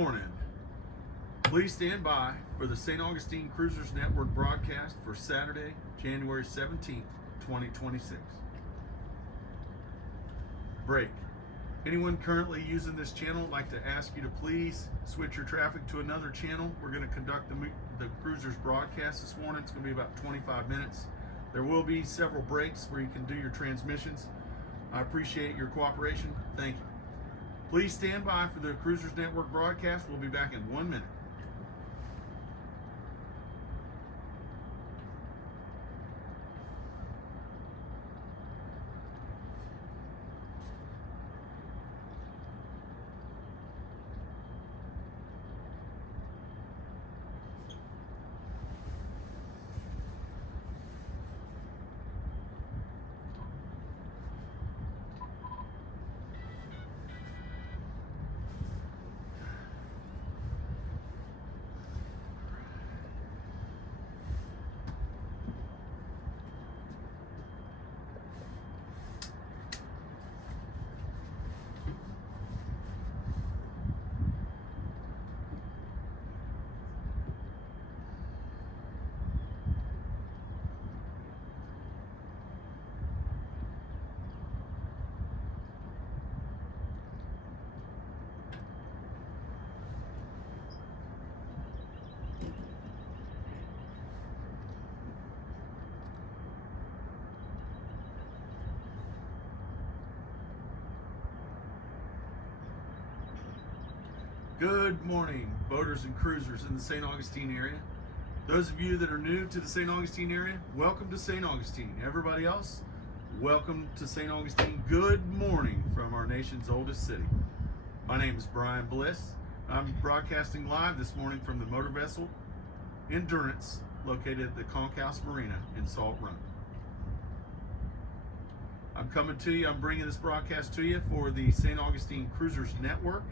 Morning. Please stand by for the St. Augustine Cruisers Network broadcast for Saturday, January 17th, 2026. Break. Anyone currently using this channel, I'd like to ask you to please switch your traffic to another channel. We're going to conduct the Cruisers broadcast this morning. It's going to be about 25 minutes. There will be several breaks where you can do your transmissions. I appreciate your cooperation. Thank you. Please stand by for the Cruisers Network broadcast. We'll be back in 1 minute. Good morning, boaters and cruisers in the St. Augustine area. Those of you that are new to the St. Augustine area, welcome to St. Augustine. Everybody else, welcome to St. Augustine. Good morning from our nation's oldest city. My name is Brian Bliss. I'm broadcasting live this morning from the motor vessel Endurance, located at the Conch House Marina in Salt Run. I'm coming to you, I'm bringing this broadcast to you for the St. Augustine Cruisers Network.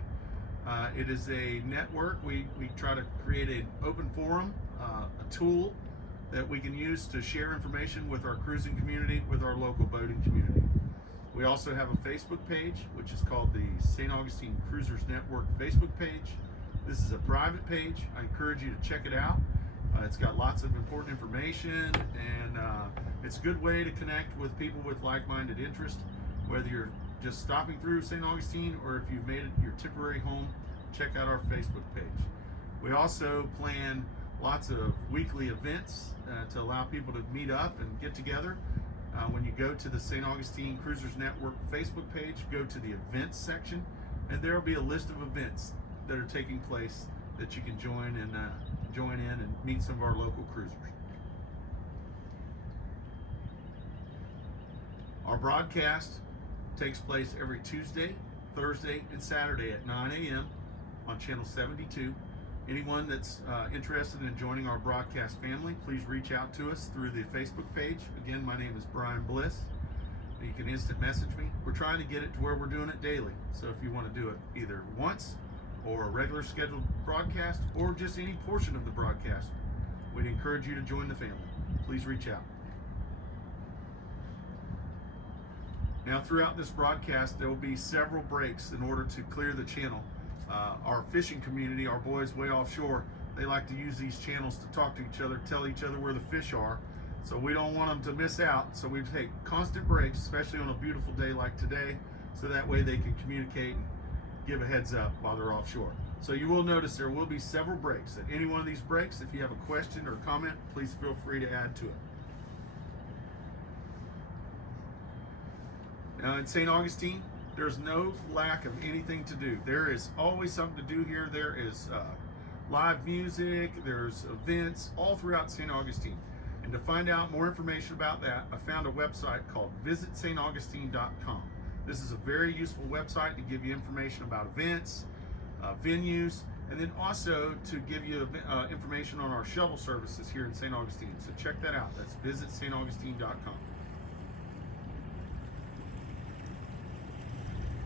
It is a network. We try to create an open forum, a tool that we can use to share information with our cruising community, with our local boating community. We also have a Facebook page, which is called the St. Augustine Cruisers Network Facebook page. This is a private page. I encourage you to check it out. It's got lots of important information, and it's a good way to connect with people with like-minded interests, whether you're just stopping through St. Augustine or if you've made it your temporary home. Check out our Facebook page. We also plan lots of weekly events to allow people to meet up and get together. When you go to the St. Augustine Cruisers Network Facebook page, go to the events section, and there will be a list of events that are taking place that you can join in and meet some of our local cruisers. Our broadcast takes place every Tuesday, Thursday, and Saturday at 9 a.m. on Channel 72. Anyone that's interested in joining our broadcast family, please reach out to us through the Facebook page. Again, my name is Brian Bliss. You can instant message me. We're trying to get it to where we're doing it daily. So if you want to do it either once or a regular scheduled broadcast or just any portion of the broadcast, we'd encourage you to join the family. Please reach out. Now, throughout this broadcast, there will be several breaks in order to clear the channel. Our fishing community, our boys way offshore, they like to use these channels to talk to each other, tell each other where the fish are. So we don't want them to miss out. So we take constant breaks, especially on a beautiful day like today, so that way they can communicate and give a heads up while they're offshore. So you will notice there will be several breaks. At any one of these breaks, if you have a question or comment, please feel free to add to it. Now in St. Augustine, there's no lack of anything to do. There is always something to do here. There is live music, there's events all throughout St. Augustine. And to find out more information about that, I found a website called visitstaugustine.com. This is a very useful website to give you information about events, venues, and then also to give you information on our shuttle services here in St. Augustine. So check that out. That's visitstaugustine.com.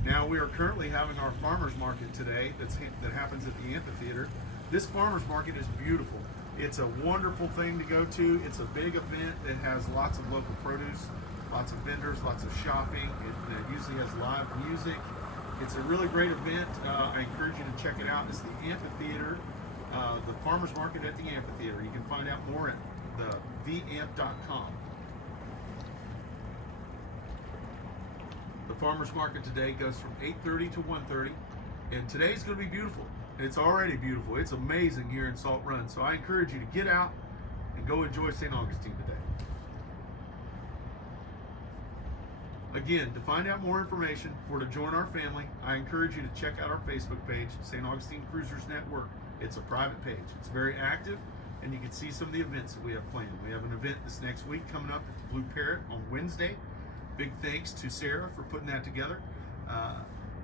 Now, we are currently having our farmers market today that happens at the amphitheater. This farmers market is beautiful. It's a wonderful thing to go to. It's a big event that has lots of local produce, lots of vendors, lots of shopping. It usually has live music It's a really great event. I encourage you to check it out. It's the amphitheater, the farmers market at the amphitheater. You can find out more at theamp.com. The farmers market today goes from 8:30 to 1:30, and today's going to be beautiful. It's already beautiful. It's amazing here in Salt Run. So I encourage you to get out and go enjoy St. Augustine today. Again, to find out more information or to join our family, I encourage you to check out our Facebook page, St. Augustine Cruisers Network. It's a private page. It's very active, and you can see some of the events that we have planned. We have an event this next week coming up at the Blue Parrot on Wednesday. Big thanks to Sarah for putting that together.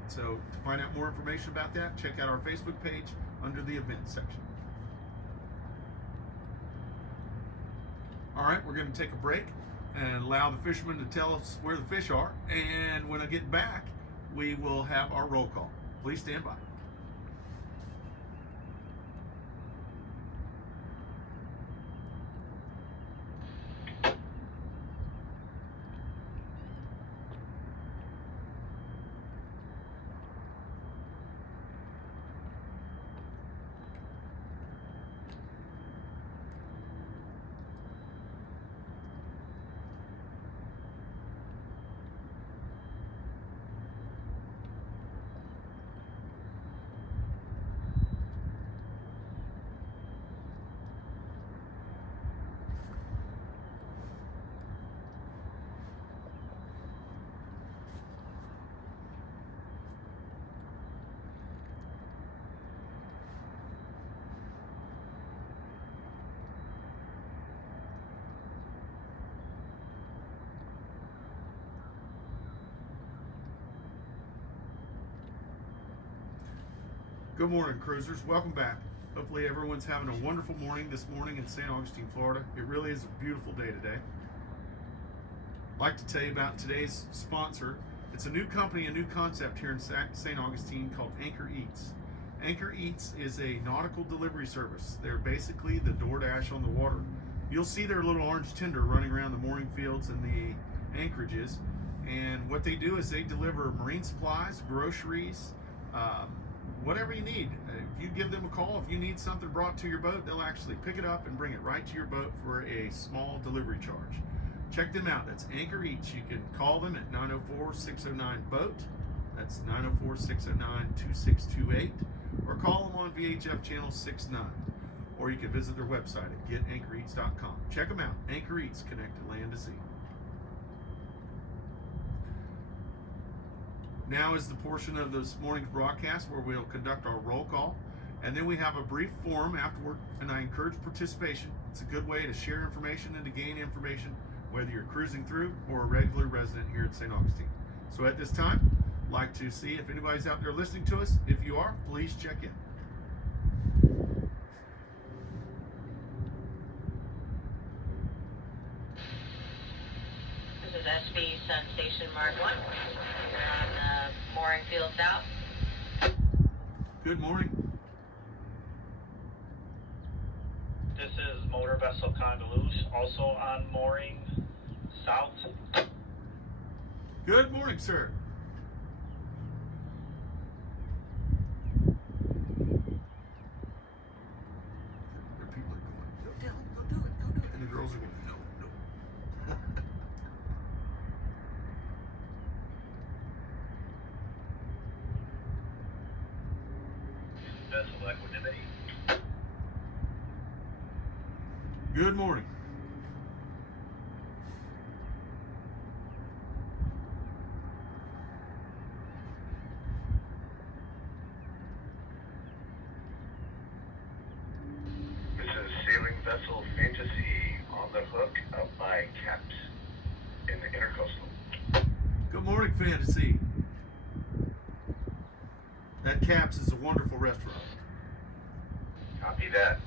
So to find out more information about that, check out our Facebook page under the events section. All right, we're going to take a break and allow the fishermen to tell us where the fish are. And when I get back, we will have our roll call. Please stand by. Good morning, cruisers. Welcome back. Hopefully everyone's having a wonderful morning this morning in St. Augustine, Florida. It really is a beautiful day today. I'd like to tell you about today's sponsor. It's a new company, a new concept here in St. Augustine called Anchor Eats. Anchor Eats is a nautical delivery service. They're basically the DoorDash on the water. You'll see their little orange tender running around the mooring fields and the anchorages. And what they do is they deliver marine supplies, groceries, whatever you need. If you give them a call, if you need something brought to your boat, they'll actually pick it up and bring it right to your boat for a small delivery charge. Check them out. That's Anchor Eats. You can call them at 904-609-BOAT. That's 904-609-2628. Or call them on VHF channel 69. Or you can visit their website at getanchoreats.com. Check them out. Anchor Eats, connected land to sea. Now is the portion of this morning's broadcast where we'll conduct our roll call, and then we have a brief forum afterward, and I encourage participation. It's a good way to share information and to gain information, whether you're cruising through or a regular resident here at St. Augustine. So at this time, I'd like to see if anybody's out there listening to us. If you are, please check in. This is SV Sun Station Mark 1. We're on mooring field south. Good morning. This is motor vessel Congaloosh, also on mooring south. Good morning, sir. There people are going, go Dylan, go do it, go do it. And the girls are going, no, no. Vessel Equanimity. Good morning. This is sailing vessel Fantasy on the hook up by Caps in the Intercoastal. Good morning, Fantasy. That Caps is a wonderful restaurant. Copy that.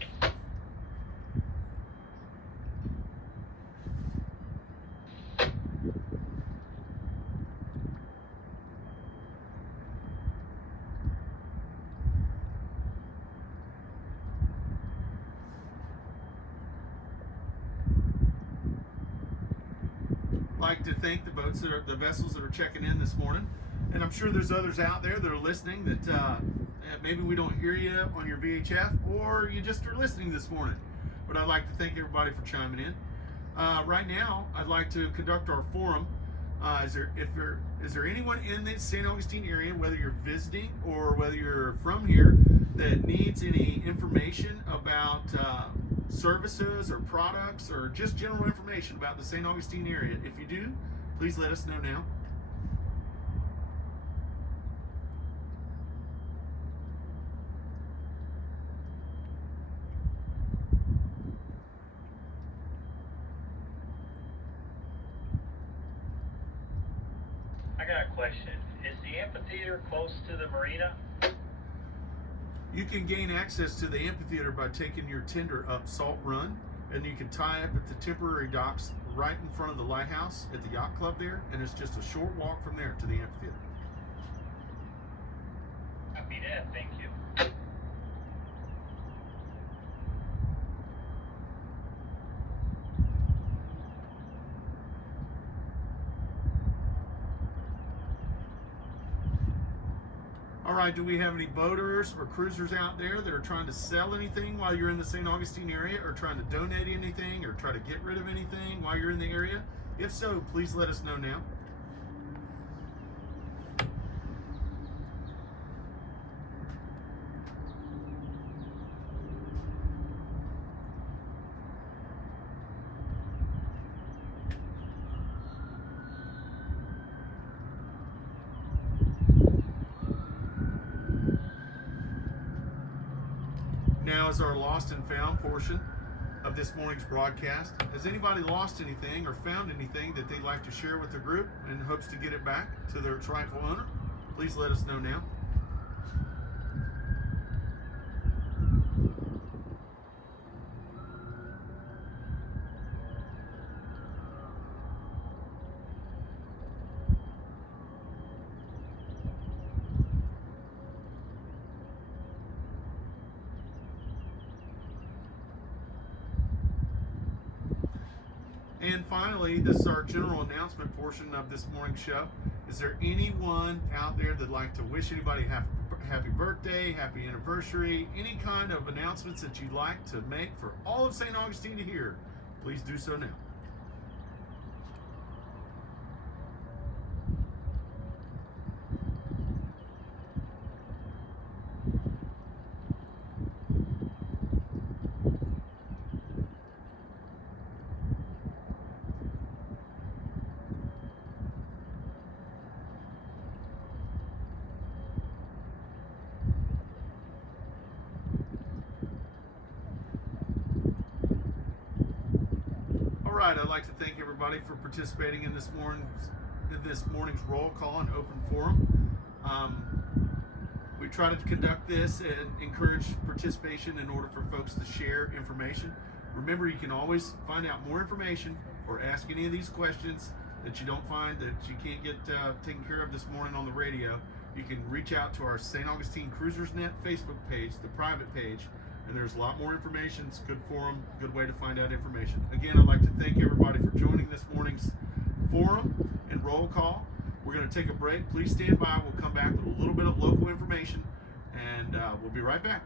Like to thank the vessels that are checking in this morning. And I'm sure there's others out there that are listening that maybe we don't hear you on your VHF, or you just are listening this morning. But I'd like to thank everybody for chiming in. Right now, I'd like to conduct our forum. Is there anyone in the St. Augustine area, whether you're visiting or whether you're from here, that needs any information about services or products or just general information about the St. Augustine area? If you do, please let us know now. I got a question. Is the amphitheater close to the marina? You can gain access to the amphitheater by taking your tender up Salt Run, and you can tie up at the temporary docks right in front of the lighthouse at the yacht club there, and it's just a short walk from there to the amphitheater. Copy that, thank you. All right, do we have any boaters or cruisers out there that are trying to sell anything while you're in the St. Augustine area, or trying to donate anything, or try to get rid of anything while you're in the area? If so, please let us know now. Now is our lost and found portion of this morning's broadcast. Has anybody lost anything or found anything that they'd like to share with the group in hopes to get it back to their rightful owner? Please let us know now. And finally, this is our general announcement portion of this morning's show. Is there anyone out there that'd like to wish anybody happy birthday, happy anniversary, any kind of announcements that you'd like to make for all of St. Augustine to hear? Please do so now. All right, I'd like to thank everybody for participating in this morning's roll call and open forum. We try to conduct this and encourage participation in order for folks to share information. Remember, you can always find out more information or ask any of these questions that you don't find, that you can't get taken care of this morning on the radio. You can reach out to our St. Augustine Cruisers Net Facebook page, the private page, and there's a lot more information. It's a good forum, good way to find out information. Again, I'd like to thank everybody for joining this morning's forum and roll call. We're going to take a break. Please stand by. We'll come back with a little bit of local information, and we'll be right back.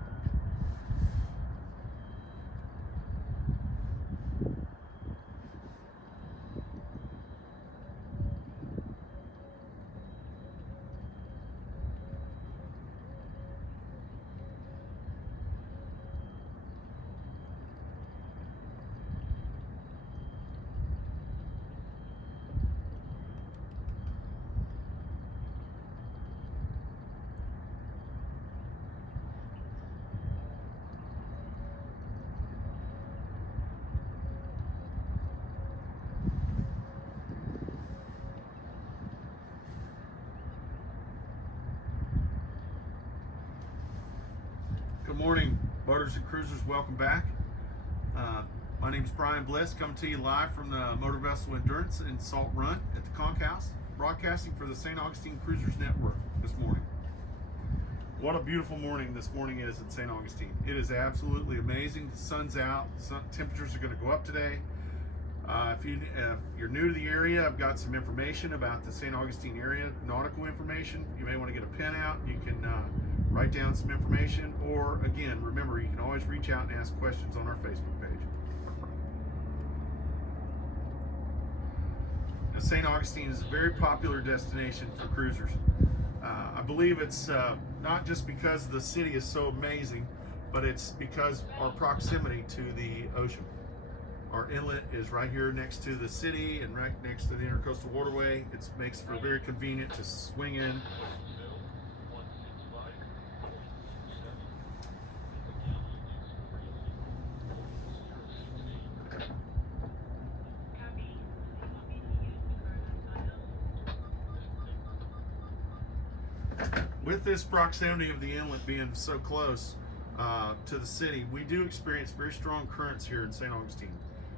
Good morning, boaters and cruisers. Welcome back. My name is Brian Bliss, coming to you live from the Motor Vessel Endurance in Salt Run at the Conch House, broadcasting for the St. Augustine Cruisers Network this morning. What a beautiful morning this morning is in St. Augustine. It is absolutely amazing. The sun's out. Temperatures are going to go up today. If you're new to the area, I've got some information about the St. Augustine area, nautical information. You may want to get a pen out. You can write down some information, or again, remember, you can always reach out and ask questions on our Facebook page. Now, St. Augustine is a very popular destination for cruisers. I believe it's not just because the city is so amazing, but it's because our proximity to the ocean. Our inlet is right here next to the city and right next to the Intercoastal Waterway. It makes for very convenient to swing in. With this proximity of the inlet being so close to the city, we do experience very strong currents here in St. Augustine.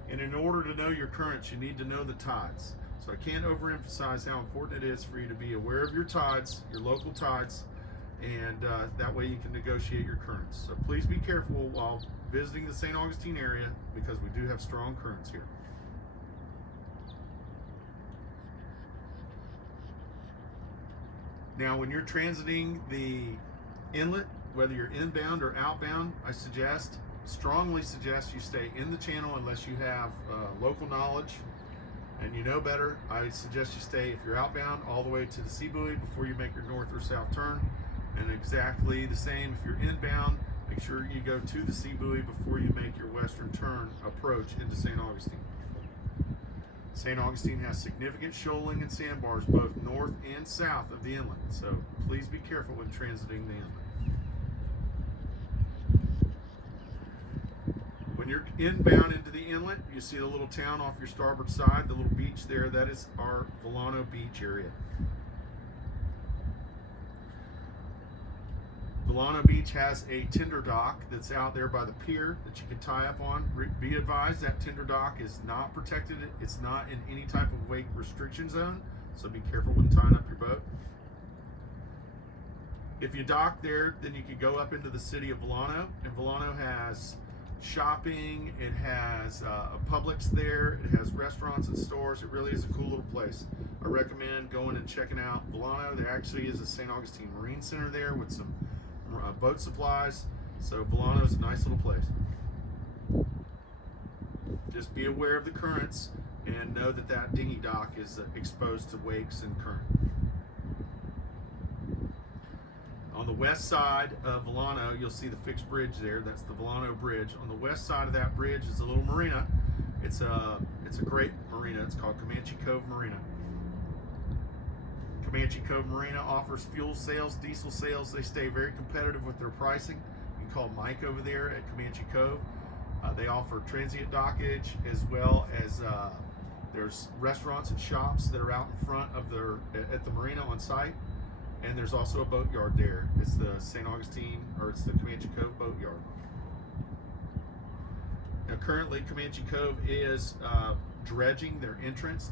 And in order to know your currents, you need to know the tides. So I can't overemphasize how important it is for you to be aware of your tides, your local tides, and that way you can negotiate your currents. So please be careful while visiting the St. Augustine area, because we do have strong currents here. Now, when you're transiting the inlet, whether you're inbound or outbound, I strongly suggest you stay in the channel unless you have local knowledge and you know better. I suggest you stay, if you're outbound, all the way to the sea buoy before you make your north or south turn. And exactly the same if you're inbound, make sure you go to the sea buoy before you make your western turn approach into St. Augustine. St. Augustine has significant shoaling and sandbars both north and south of the inlet, so please be careful when transiting the inlet. When you're inbound into the inlet, you see the little town off your starboard side, the little beach there, that is our Volano Beach area. Volano Beach has a tinder dock that's out there by the pier that you can tie up on. Be advised that tinder dock is not protected. It's not in any type of wake restriction zone, so be careful when tying up your boat. If you dock there, then you could go up into the city of Volano, and Volano has shopping, it has a Publix there, it has restaurants and stores. It really is a cool little place. I recommend going and checking out Volano. There actually is a St. Augustine Marine Center there with some boat supplies, so Volano is a nice little place. Just be aware of the currents and know that that dinghy dock is exposed to wakes and current. On the west side of Volano, you'll see the fixed bridge there. That's the Volano Bridge. On the west side of that bridge is a little marina. It's a great marina. It's called Comanche Cove Marina. Comanche Cove Marina offers fuel sales, diesel sales. They stay very competitive with their pricing. You can call Mike over there at Comanche Cove. They offer transient dockage, as well as there's restaurants and shops that are out in front of at the marina on site. And there's also a boat yard there. It's the St. Augustine, or it's the Comanche Cove Boat Yard. Now currently Comanche Cove is dredging their entrance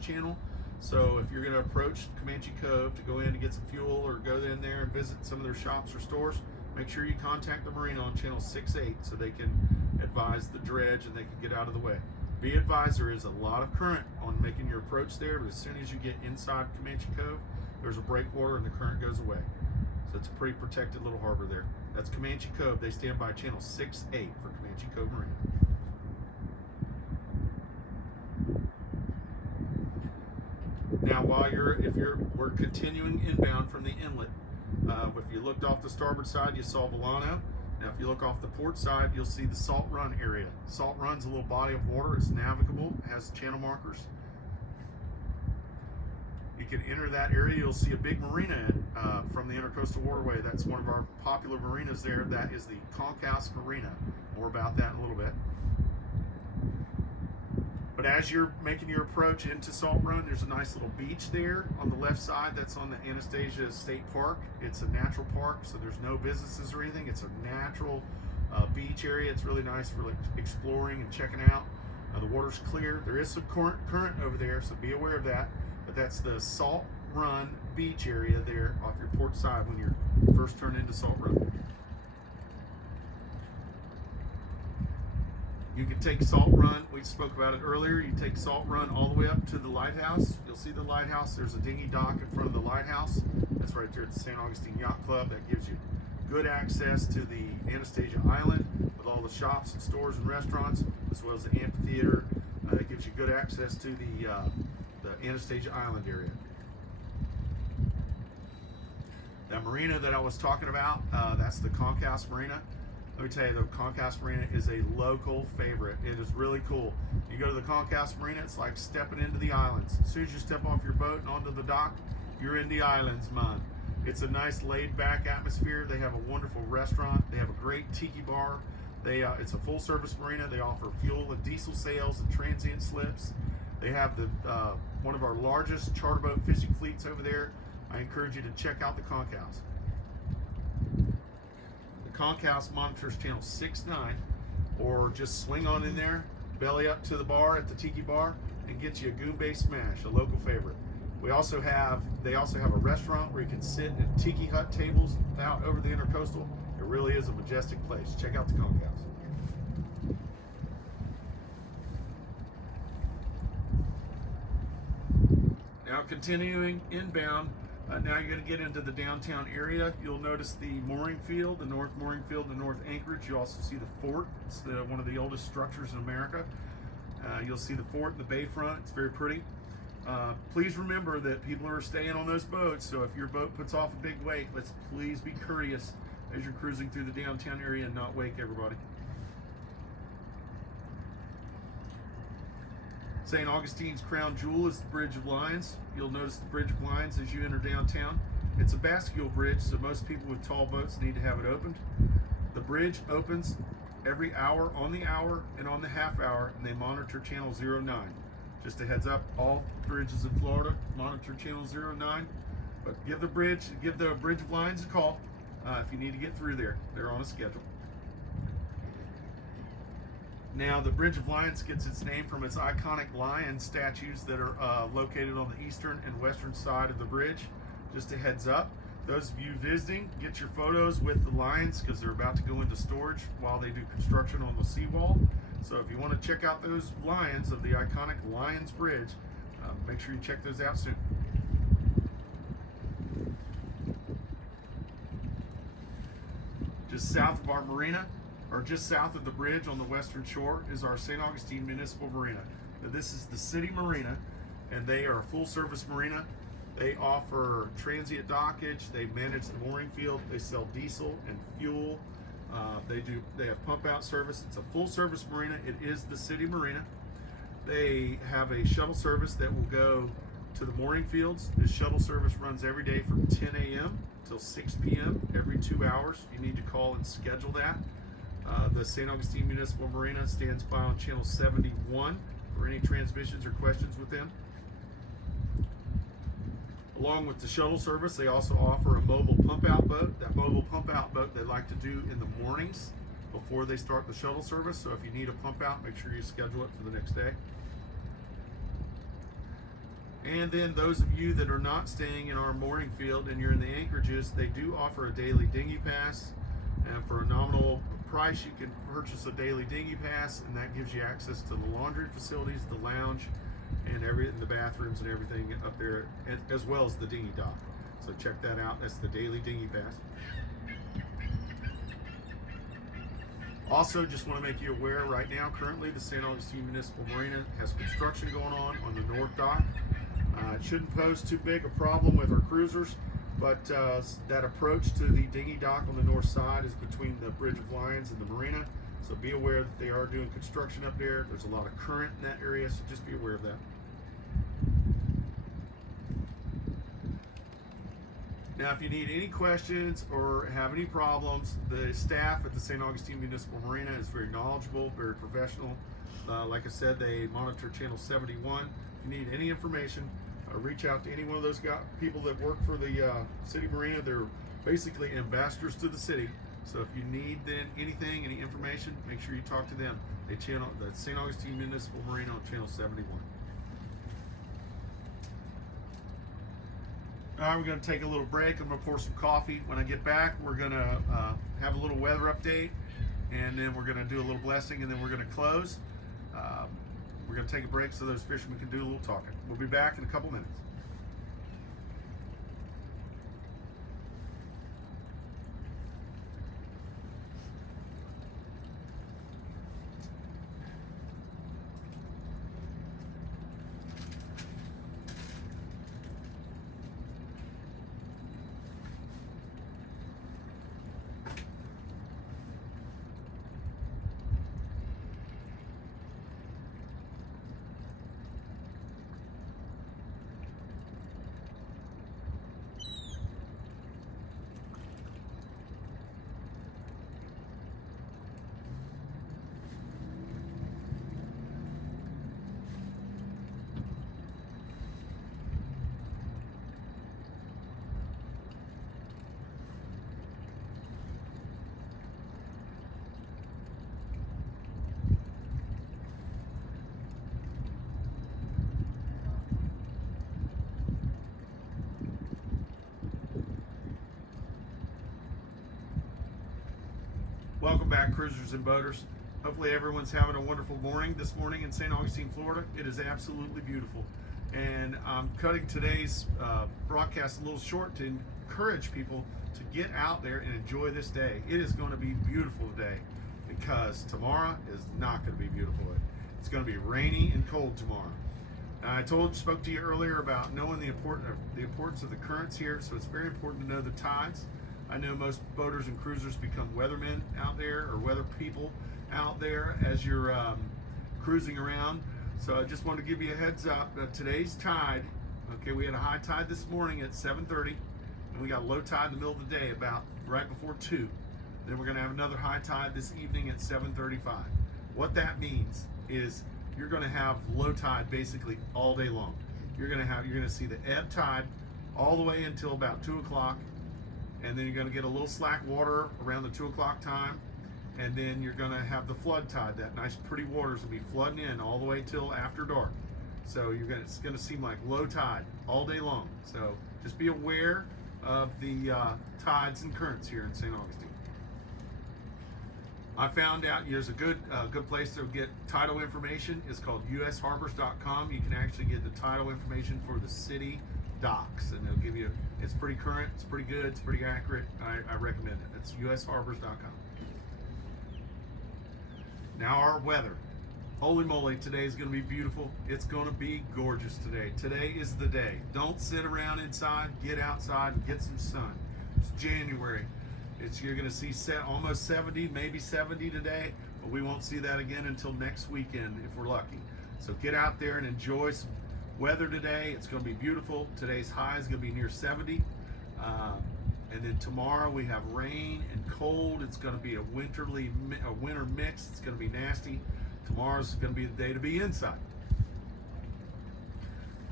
channel. So if you're going to approach Comanche Cove to go in to get some fuel or go in there and visit some of their shops or stores, make sure you contact the marina on channel 6-8 so they can advise the dredge and they can get out of the way. Be advised, there is a lot of current on making your approach there, but as soon as you get inside Comanche Cove, there's a breakwater and the current goes away. So it's a pretty protected little harbor there. That's Comanche Cove. They stand by channel 6-8 for Comanche Cove Marina. Now, we're continuing inbound from the inlet. If you looked off the starboard side, you saw Volano. Now, if you look off the port side, you'll see the Salt Run area. Salt Run's a little body of water. It's navigable. It has channel markers. You can enter that area. You'll see a big marina from the Intercoastal Waterway. That's one of our popular marinas there. That is the Conchouse Marina. More about that in a little bit. But as you're making your approach into Salt Run, there's a nice little beach there on the left side. That's on the Anastasia State Park. It's a natural park, so there's no businesses or anything. It's a natural beach area. It's really nice for like exploring and checking out. The water's clear. There is some current over there, so be aware of that. But that's the Salt Run beach area there off your port side when you're first turning into Salt Run. You can take Salt Run. We spoke about it earlier. You take Salt Run all the way up to the lighthouse. You'll see the lighthouse. There's a dinghy dock in front of the lighthouse. That's right there at the St. Augustine Yacht Club. That gives you good access to the Anastasia Island with all the shops and stores and restaurants, as well as the amphitheater. It gives you good access to the Anastasia Island area. That marina that I was talking about, that's the Concasse Marina. Let me tell you, the Concasse Marina is a local favorite. It is really cool. You go to the Concasse Marina, it's like stepping into the islands. As soon as you step off your boat and onto the dock, you're in the islands, man. It's a nice laid-back atmosphere. They have a wonderful restaurant. They have a great tiki bar. It's a full-service marina. They offer fuel and diesel sales and transient slips. They have one of our largest charter boat fishing fleets over there. I encourage you to check out the Concasse. The Concasse monitors channel 6-9, or just swing on in there, belly up to the bar at the tiki bar, and get you a Goombay Smash, a local favorite. They also have a restaurant where you can sit at tiki hut tables out over the intercoastal. It really is a majestic place. Check out the Concasse. Now continuing inbound, now you're going to get into the downtown area. You'll notice the mooring field, the North Mooring Field, the North Anchorage. You also see the fort. It's one of the oldest structures in America. You'll see the fort and the bayfront. It's very pretty. Please remember that people are staying on those boats, so if your boat puts off a big wake, let's please be courteous as you're cruising through the downtown area and not wake everybody. St. Augustine's crown jewel is the Bridge of Lions. You'll notice the Bridge of Lions as you enter downtown. It's a bascule bridge, so most people with tall boats need to have it opened. The bridge opens every hour on the hour and on the half hour, and they monitor channel 09. Just a heads up, all bridges in Florida monitor channel 09. But give the Bridge of Lions a call if you need to get through there. They're on a schedule. Now, the Bridge of Lions gets its name from its iconic lion statues that are located on the eastern and western side of the bridge. Just a heads up, those of you visiting, get your photos with the lions because they're about to go into storage while they do construction on the seawall. So if you want to check out those lions of the iconic Lions Bridge, make sure you check those out soon. Just south of our marina, or just south of the bridge on the western shore, is our St. Augustine Municipal Marina. Now, this is the city marina, and they are a full-service marina. They offer transient dockage, they manage the mooring field, they sell diesel and fuel. They have pump out service. It's a full service marina. It is the city marina. They have a shuttle service that will go to the mooring fields. This shuttle service runs every day from 10 a.m. till 6 p.m. every 2 hours. You need to call and schedule that. The St. Augustine Municipal Marina stands by on channel 71 for any transmissions or questions with them. Along with the shuttle service, they also offer a mobile pump out boat. That mobile pump out boat they like to do in the mornings before they start the shuttle service. So if you need a pump out, make sure you schedule it for the next day. And then those of you that are not staying in our mooring field and you're in the anchorages, they do offer a daily dinghy pass. And for a nominal price, you can purchase a daily dinghy pass, and that gives you access to the laundry facilities, the lounge, and the bathrooms and everything up there, as well as the dinghy dock. So check that out. That's the daily dinghy pass. Also, just want to make you aware, right now, currently, the St. Augustine Municipal Marina has construction going on the north dock. It shouldn't pose too big a problem with our cruisers, but that approach to the dinghy dock on the north side is between the Bridge of Lions and the marina. So be aware that they are doing construction up there. There's a lot of current in that area, so just be aware of that. Now, if you need any questions or have any problems, the staff at the St. Augustine Municipal Marina is very knowledgeable, very professional. Like I said, they monitor channel 71. If you need any information, reach out to any one of those people that work for the city marina. They're basically ambassadors to the city. So if you need anything, any information, make sure you talk to them. They channel the St. Augustine Municipal Marina on channel 71. All right, we're going to take a little break. I'm going to pour some coffee. When I get back, we're going to have a little weather update, and then we're going to do a little blessing, and then we're going to close. We're going to take a break so those fishermen can do a little talking. We'll be back in a couple minutes. Welcome back, cruisers and boaters. Hopefully everyone's having a wonderful morning this morning in St. Augustine, Florida. It is absolutely beautiful. And I'm cutting today's broadcast a little short to encourage people to get out there and enjoy this day. It is going to be beautiful today because tomorrow is not going to be beautiful. It's going to be rainy and cold tomorrow. I spoke to you earlier about knowing the importance of the currents here, so it's very important to know the tides. I know most boaters and cruisers become weathermen out there or weather people out there as you're cruising around. So I just want to give you a heads up. Today's tide, okay, we had a high tide this morning at 7:30, and we got low tide in the middle of the day about right before 2. Then we're going to have another high tide this evening at 7:35. What that means is you're going to have low tide basically all day long. You're going to see the ebb tide all the way until about 2 o'clock. And then you're going to get a little slack water around the 2 o'clock time, and then you're going to have the flood tide. That nice pretty water's going to be flooding in all the way till after dark. So it's going to seem like low tide all day long. So just be aware of the tides and currents here in St. Augustine. I found out there's a good place to get tidal information. It's called usharbors.com. You can actually get the tidal information for the city docks, and they'll give you, it's pretty current, it's pretty good, it's pretty accurate. I recommend it. It's usharbors.com. Now our weather. Holy moly, today is going to be beautiful. It's going to be gorgeous today. Today is the day. Don't sit around inside. Get outside and get some sun. It's January. You're going to see almost 70, maybe 70 today, but we won't see that again until next weekend if we're lucky. So get out there and enjoy some weather today. It's going to be beautiful. Today's high is going to be near 70. And then tomorrow we have rain and cold. It's going to be a winter mix. It's going to be nasty. Tomorrow's going to be the day to be inside.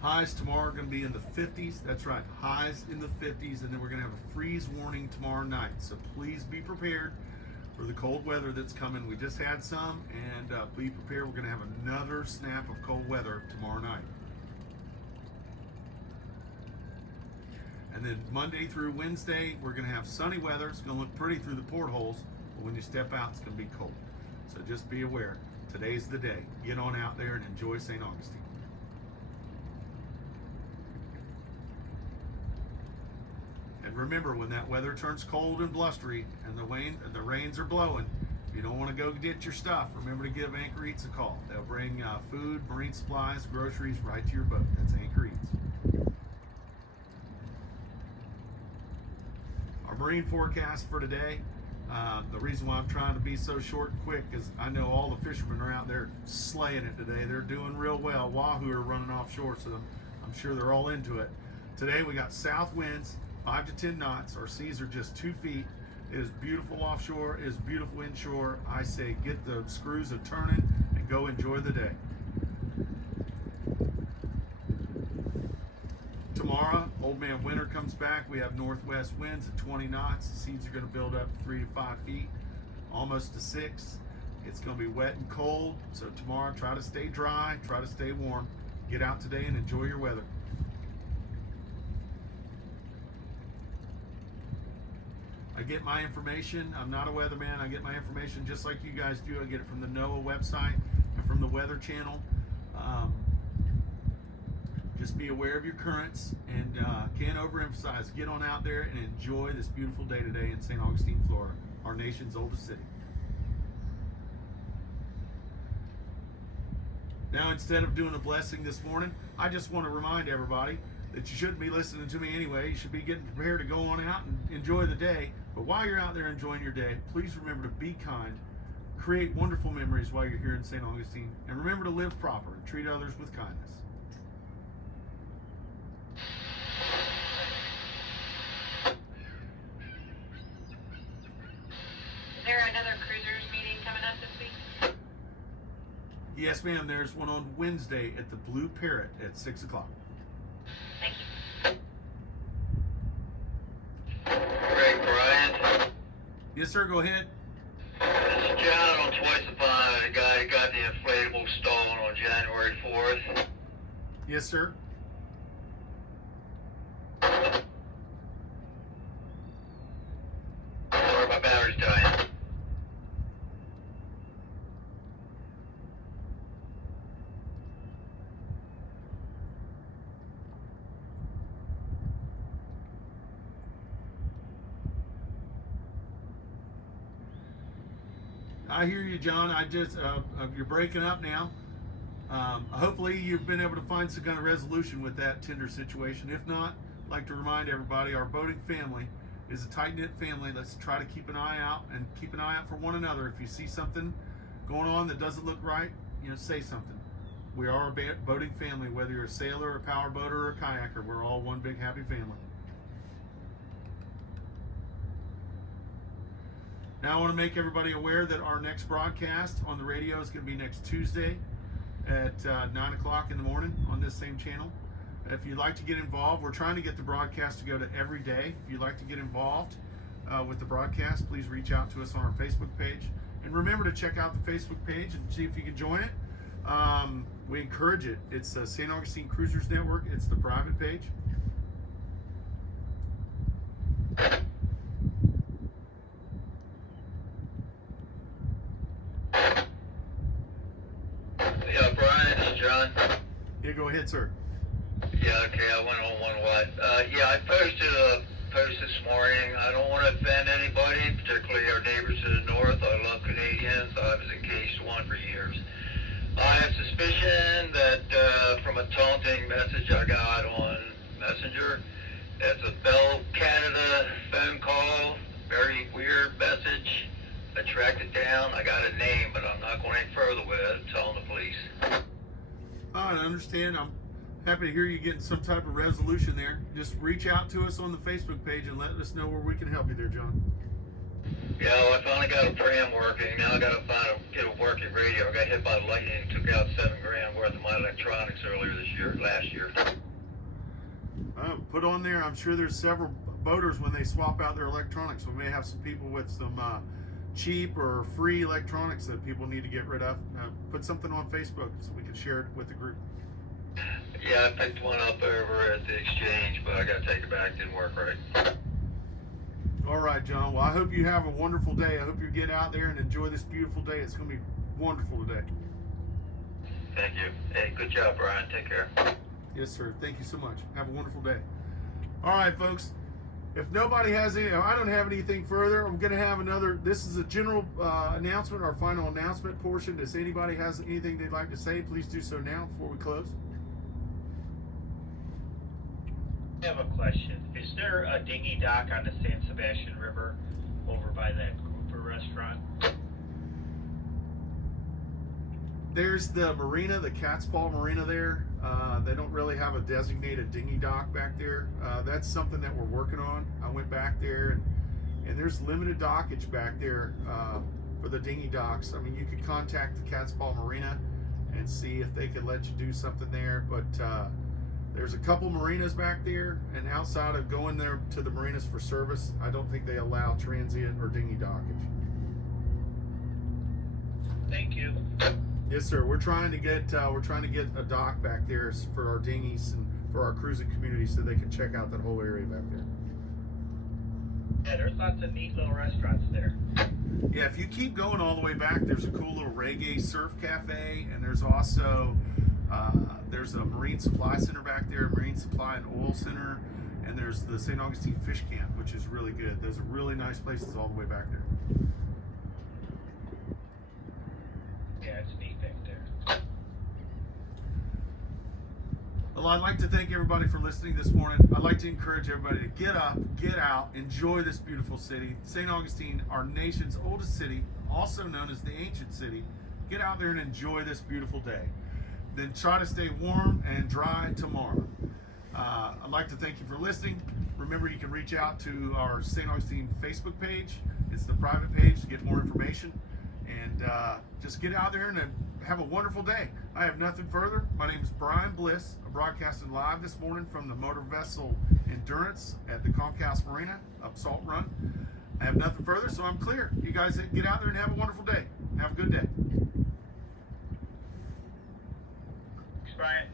Highs tomorrow are going to be in the 50s. That's right, highs in the 50s. And then we're going to have a freeze warning tomorrow night. So please be prepared for the cold weather that's coming. We just had some, and be prepared. We're going to have another snap of cold weather tomorrow night. And then Monday through Wednesday, we're going to have sunny weather. It's going to look pretty through the portholes, but when you step out, it's going to be cold. So just be aware. Today's the day. Get on out there and enjoy St. Augustine. And remember, when that weather turns cold and blustery and the rains are blowing, if you don't want to go get your stuff, remember to give Anchor Eats a call. They'll bring food, marine supplies, groceries right to your boat. That's Anchor Eats. Our marine forecast for today, the reason why I'm trying to be so short and quick is I know all the fishermen are out there slaying it today. They're doing real well. Wahoo are running offshore, so I'm sure they're all into it. Today we got south winds, 5 to 10 knots. Our seas are just 2 feet. It is beautiful offshore. It is beautiful inshore. I say get the screws a turning and go enjoy the day. Tomorrow, Old Man Winter comes back. We have northwest winds at 20 knots. The seas are going to build up 3 to 5 feet, almost to 6. It's going to be wet and cold. So tomorrow, try to stay dry, try to stay warm. Get out today and enjoy your weather. I get my information. I'm not a weatherman. I get my information just like you guys do. I get it from the NOAA website and from the Weather Channel. Just be aware of your currents, and can't overemphasize. Get on out there and enjoy this beautiful day today in St. Augustine, Florida, our nation's oldest city. Now, instead of doing a blessing this morning, I just want to remind everybody that you shouldn't be listening to me anyway. You should be getting prepared to go on out and enjoy the day. But while you're out there enjoying your day, please remember to be kind, create wonderful memories while you're here in St. Augustine, and remember to live proper and treat others with kindness. Is there another cruisers meeting coming up this week? Yes, ma'am. There's one on Wednesday at the Blue Parrot at 6 o'clock. Thank you. Greg Bryant. Yes, sir. Go ahead. This is John on Twice Upon, the guy who got the inflatable stolen on January 4th. Yes, sir. Sorry, my battery's dying. I hear you, John. You're breaking up now. Hopefully you've been able to find some kind of resolution with that tender situation. If not, I'd like to remind everybody our boating family is a tight-knit family. Let's try to keep an eye out and keep an eye out for one another. If you see something going on that doesn't look right, say something. We are a boating family, whether you're a sailor, a power boater, or a kayaker. We're all one big happy family. Now I want to make everybody aware that our next broadcast on the radio is going to be next Tuesday at 9 o'clock in the morning on this same channel. If you'd like to get involved, we're trying to get the broadcast to go to every day. If you'd like to get involved with the broadcast, please reach out to us on our Facebook page. And remember to check out the Facebook page and see if you can join it. We encourage it. It's St. Augustine Cruisers Network. It's the private page. Yeah, Brian, this is John. Yeah, go ahead, sir. Yeah, okay, I went on one what. Yeah, I posted a post this morning. I don't want to offend anybody, particularly our neighbors to the north. I love Canadians. I was engaged to one for years. I have suspicion that from a taunting message I got on Messenger, it's a Bell Canada phone call, very weird message. I tracked it down. I got a name, but I'm not going any further with it. I'm telling the police. I understand. I'm happy to hear you getting some type of resolution there. Just reach out to us on the Facebook page and let us know where we can help you there, John. Yeah, well, I finally got a pram working. Now I got to get a working radio. I got hit by lightning and took out $7,000 worth of my electronics last year. Put on there. I'm sure there's several boaters when they swap out their electronics. We may have some people with some cheap or free electronics that people need to get rid of. Put something on Facebook so we can share it with the group. Yeah, I picked one up over at the exchange, but I got to take it back. Didn't work right. All right, John. Well, I hope you have a wonderful day. I hope you get out there and enjoy this beautiful day. It's going to be wonderful today. Thank you. Hey, good job, Brian. Take care. Yes, sir. Thank you so much. Have a wonderful day. All right, folks. If nobody has any, I don't have anything further. I'm going to have another. This is a general announcement, our final announcement portion. Does anybody has anything they'd like to say? Please do so now before we close. I have a question. Is there a dinghy dock on the San Sebastian River over by that Cooper restaurant? There's the marina, the Cat's Paw Marina there. They don't really have a designated dinghy dock back there. That's something that we're working on. I went back there, and there's limited dockage back there for the dinghy docks. I mean, you could contact the Cat's Paw Marina and see if they could let you do something there. But there's a couple marinas back there, and outside of going there to the marinas for service, I don't think they allow transient or dinghy dockage. Thank you. Yes, sir. We're trying to get a dock back there for our dinghies and for our cruising community, so they can check out that whole area back there. Yeah, there's lots of neat little restaurants there. Yeah, if you keep going all the way back, there's a cool little reggae surf cafe, and there's also there's a marine supply center back there, marine supply and oil center, and there's the St. Augustine Fish Camp, which is really good. Those are really nice places all the way back there. Yeah, it's neat back there. Well, I'd like to thank everybody for listening this morning. I'd like to encourage everybody to get up, get out, enjoy this beautiful city. St. Augustine, our nation's oldest city, also known as the ancient city. Get out there and enjoy this beautiful day. Then try to stay warm and dry tomorrow. I'd like to thank you for listening. Remember, you can reach out to our St. Augustine Facebook page. It's the private page to get more information. And just get out there and have a wonderful day. I have nothing further. My name is Brian Bliss. I'm broadcasting live this morning from the Motor Vessel Endurance at the Concourse Marina up Salt Run. I have nothing further, so I'm clear. You guys get out there and have a wonderful day. Have a good day. Thanks, Brian.